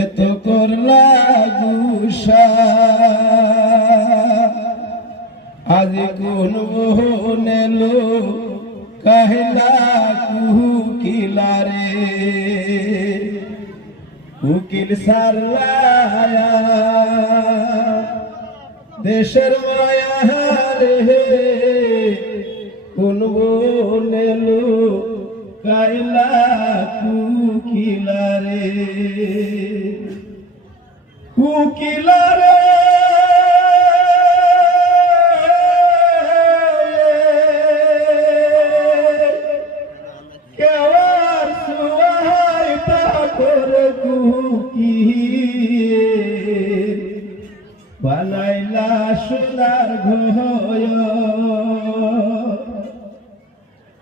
এত করলা গুসা। আজ কোন নেলো কাহিলা কুহু কিলারে উকিল সারলায়া দেশের মায়া রে কোন বলেলো কাইলা কুকিলা রে কুকিলা রে কেওয়ার সুয়াই তাকর কুকি বানাইলা সোনার ঘয়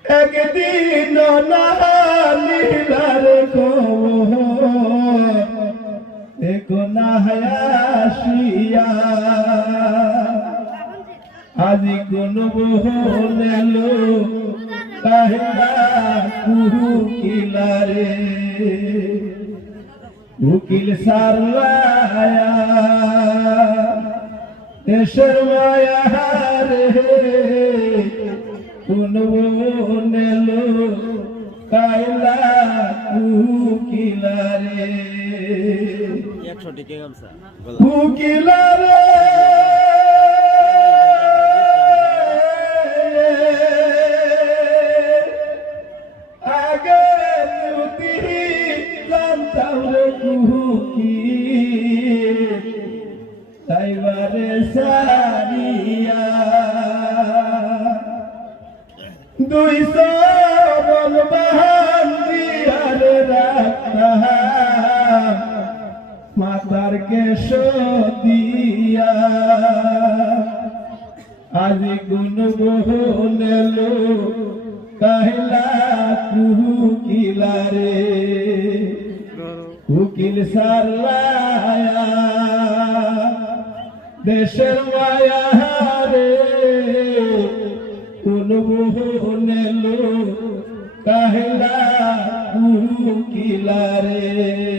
একদিন নালিলার দেখো না হাসিয়া আজি কোন বহলেলো কাহিলা উকিল সারলায়া দেশের মায়া রে কোন নেলো একশো টিকে আগে যদি জানতাম রে কুকি তাইবারে সারিয়া। দুই সরল মাতার কেশ দিয়া। আজি গুণ বহলেলো কাহিলা, কুহু কিলারে উকিল সারলায়া, দেশের মায়া রে কোন বহলেলো কাহিলা, কুহু কিলারে